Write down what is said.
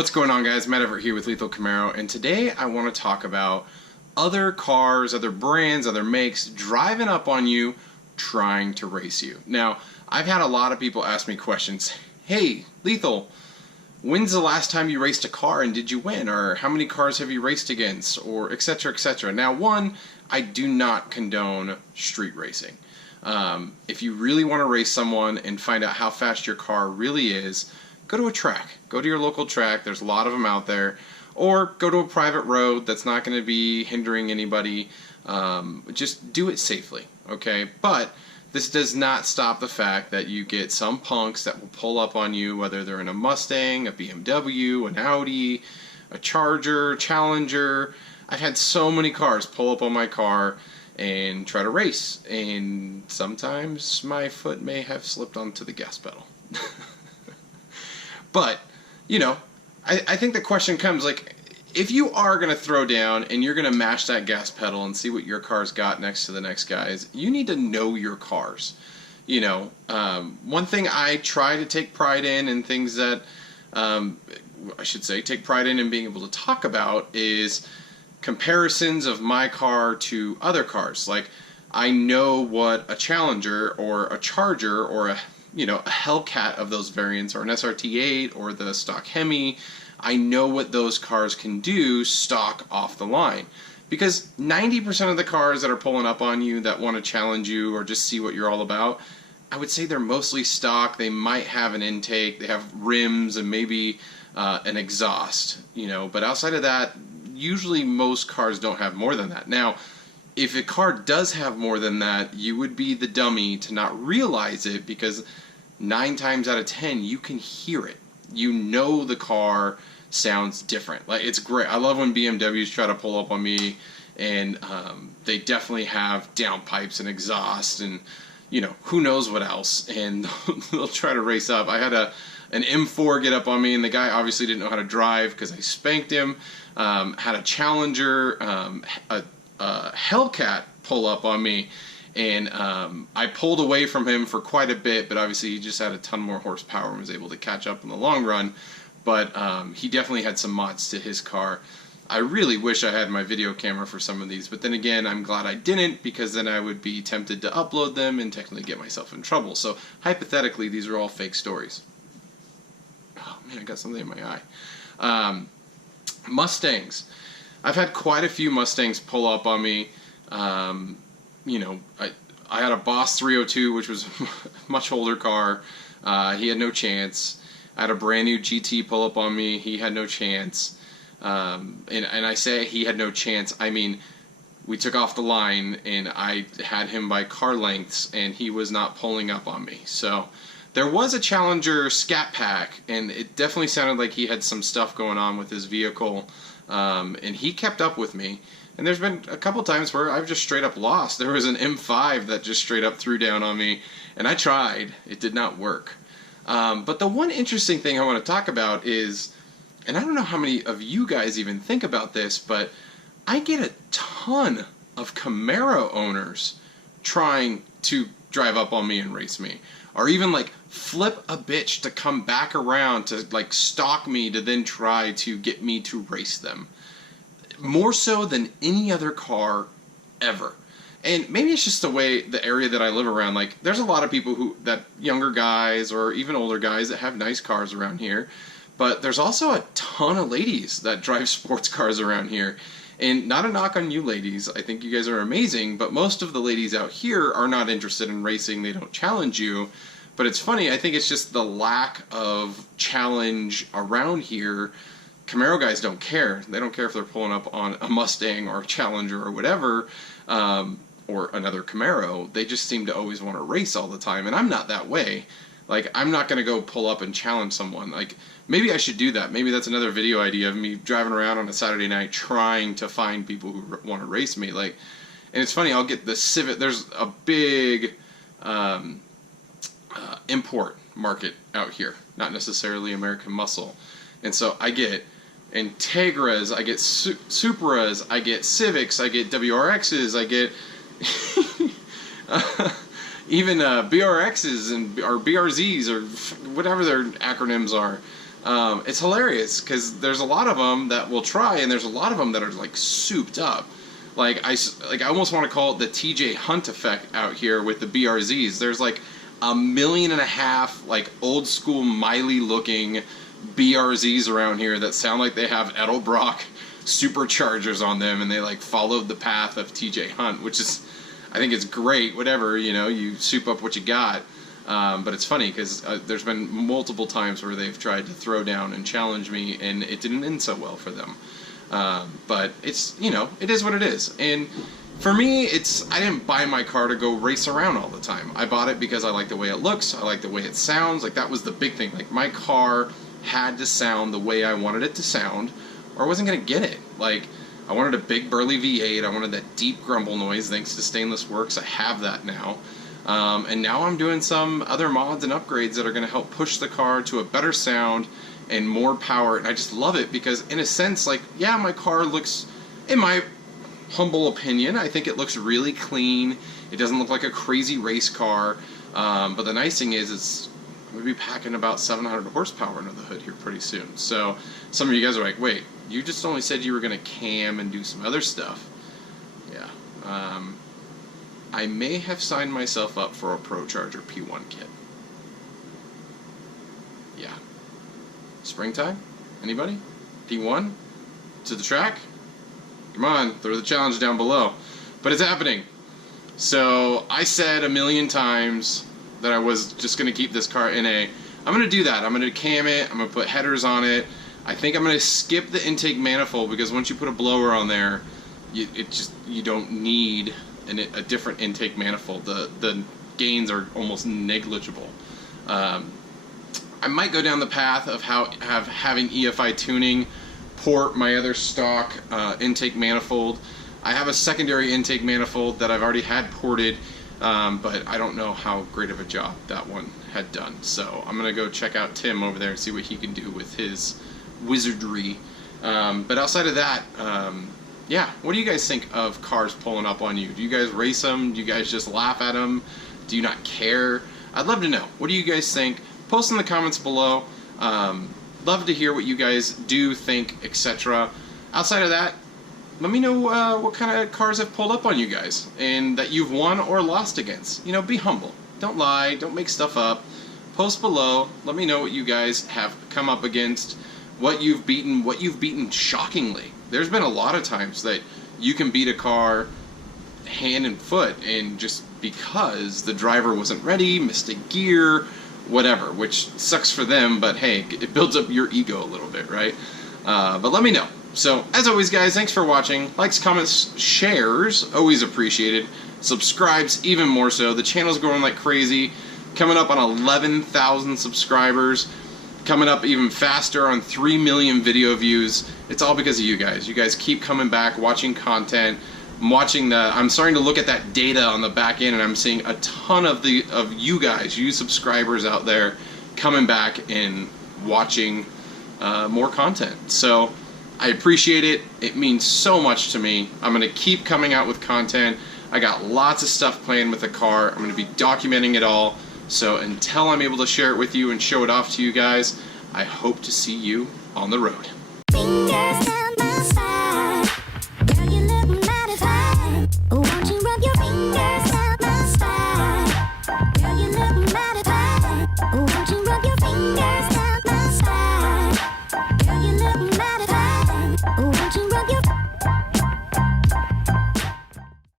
What's going on, guys? Matt Everett here with Lethal Camaro, and today I want to talk about other cars, other brands, other makes driving up on you trying to race you. Now, I've had a lot of people ask me questions. Hey, Lethal, when's the last time you raced a car and did you win? Or how many cars have you raced against? Or etc. etc. Now, one, I do not condone street racing. If you really want to race someone and find out how fast your car really is, go to a track. Go to your local track. There's a lot of them out there. Or go to a private road that's not going to be hindering anybody. Just do it safely, okay? But this does not stop the fact that you get some punks that will pull up on you, whether they're in a Mustang, a BMW, an Audi, a Charger, Challenger. I've had so many cars pull up on my car and try to race, and sometimes my foot may have slipped onto the gas pedal. But, you know, I think the question comes, like, if you are going to throw down and you're going to mash that gas pedal and see what your car's got next to the next guy's, you need to know your cars. You know, one thing I try to take pride in, and things that, I should say, take pride in and being able to talk about, is comparisons of my car to other cars. Like, I know what a Challenger or a Charger or a Hellcat of those variants, or an SRT8 or the stock Hemi, I know what those cars can do stock off the line. Because 90% of the cars that are pulling up on you that want to challenge you or just see what you're all about, I would say they're mostly stock. They might have an intake, they have rims, and maybe an exhaust, but outside of that, usually most cars don't have more than that. Now, if a car does have more than that, you would be the dummy to not realize it, because 9 times out of 10 you can hear it. You know the car sounds different. Like, it's great. I love when BMWs try to pull up on me, and they definitely have downpipes and exhaust and who knows what else, and they'll try to race up. I had an M4 get up on me, and the guy obviously didn't know how to drive because I spanked him. Had a Challenger, a Hellcat pull up on me, and I pulled away from him for quite a bit, but obviously he just had a ton more horsepower and was able to catch up in the long run. But he definitely had some mods to his car. I really wish I had my video camera for some of these, but then again, I'm glad I didn't, because then I would be tempted to upload them and technically get myself in trouble. So hypothetically, these are all fake stories. Oh man, I got something in my eye. Mustangs. I've had quite a few Mustangs pull up on me. I had a Boss 302, which was a much older car. He had no chance. I had a brand new GT pull up on me. He had no chance. And I say he had no chance, I mean, we took off the line and I had him by car lengths, and he was not pulling up on me. So there was a Challenger Scat Pack, and it definitely sounded like he had some stuff going on with his vehicle. And he kept up with me. And there's been a couple times where I've just straight up lost. There was an M5 that just straight up threw down on me, and I tried. It did not work. But the one interesting thing I want to talk about is, and I don't know how many of you guys even think about this, but I get a ton of Camaro owners trying to drive up on me and race me. Or even like flip a bitch to come back around to like stalk me to then try to get me to race them. More so than any other car ever. And maybe it's just the way, the area that I live around. Like, there's a lot of people that younger guys or even older guys that have nice cars around here. But there's also a ton of ladies that drive sports cars around here. And not a knock on you ladies, I think you guys are amazing, but most of the ladies out here are not interested in racing. They don't challenge you. But it's funny, I think it's just the lack of challenge around here. Camaro guys don't care. They don't care if they're pulling up on a Mustang or a Challenger or whatever, or another Camaro. They just seem to always want to race all the time, and I'm not that way. Like, I'm not going to go pull up and challenge someone. Like, maybe I should do that. Maybe that's another video idea of me driving around on a Saturday night trying to find people who want to race me. Like, and it's funny, I'll get the Civic. There's a big import market out here, not necessarily American muscle. And so I get Integras, I get Supras, I get Civics, I get WRXs, I get even BRXs or BRZs or whatever their acronyms are. It's hilarious because there's a lot of them that will try, and there's a lot of them that are like souped up. Like I almost want to call it the TJ Hunt effect out here with the BRZs. There's like 1.5 million like old school Miley looking BRZs around here that sound like they have Edelbrock superchargers on them, and they like followed the path of TJ Hunt, which is, I think it's great. Whatever, you know, you soup up what you got. But it's funny because there's been multiple times where they've tried to throw down and challenge me, and it didn't end so well for them. But it's, you know, it is what it is. And for me, I didn't buy my car to go race around all the time. I bought it because I like the way it looks. I like the way it sounds. Like, that was the big thing. Like, my car had to sound the way I wanted it to sound, or I wasn't going to get it. Like, I wanted a big burly V8. I wanted that deep grumble noise. Thanks to Stainless Works, I have that now. And now I'm doing some other mods and upgrades that are going to help push the car to a better sound and more power. And I just love it because, in a sense, like, yeah, my car looks, in my humble opinion, I think it looks really clean. It doesn't look like a crazy race car. But the nice thing is, I'm going to be packing about 700 horsepower under the hood here pretty soon. So some of you guys are like, wait, you just only said you were going to cam and do some other stuff. Yeah. I may have signed myself up for a ProCharger P1 kit. Yeah. Springtime? Anybody? P1? To the track? Come on, throw the challenge down below. But it's happening. So I said 1,000,000 times that I was just going to keep this car NA. I'm going to do that. I'm going to cam it. I'm going to put headers on it. I think I'm going to skip the intake manifold because once you put a blower on there, you don't need a different intake manifold. The gains are almost negligible. I might go down the path of having EFI tuning port my other stock intake manifold. I have a secondary intake manifold that I've already had ported, but I don't know how great of a job that one had done. So I'm gonna go check out Tim over there and see what he can do with his wizardry. But outside of that, yeah, what do you guys think of cars pulling up on you? Do you guys race them? Do you guys just laugh at them? Do you not care? I'd love to know. What do you guys think? Post in the comments below. Love to hear what you guys do, think, etc. Outside of that, let me know what kind of cars have pulled up on you guys and that you've won or lost against. You know, be humble. Don't lie. Don't make stuff up. Post below. Let me know what you guys have come up against, what you've beaten shockingly. There's been a lot of times that you can beat a car hand and foot, and just because the driver wasn't ready, missed a gear, whatever, which sucks for them, but hey, it builds up your ego a little bit, right? But let me know. So, as always, guys, thanks for watching. Likes, comments, shares, always appreciated. Subscribes, even more so. The channel's growing like crazy. Coming up on 11,000 subscribers. Coming up even faster on 3 million video views. It's all because of you guys. You guys keep coming back, watching content. I'm starting to look at that data on the back end, and I'm seeing a ton of you guys, you subscribers out there, coming back and watching more content. So I appreciate it. It means so much to me. I'm going to keep coming out with content. I got lots of stuff planned with the car. I'm going to be documenting it all. So until I'm able to share it with you and show it off to you guys, I hope to see you on the road. Fingers down my spine. Girl, you look mighty fine. Won't you rub your fingers down my spine? Girl, you look mighty fine. Won't you rub your fingers down my spine? Girl, you look mighty fine. Won't you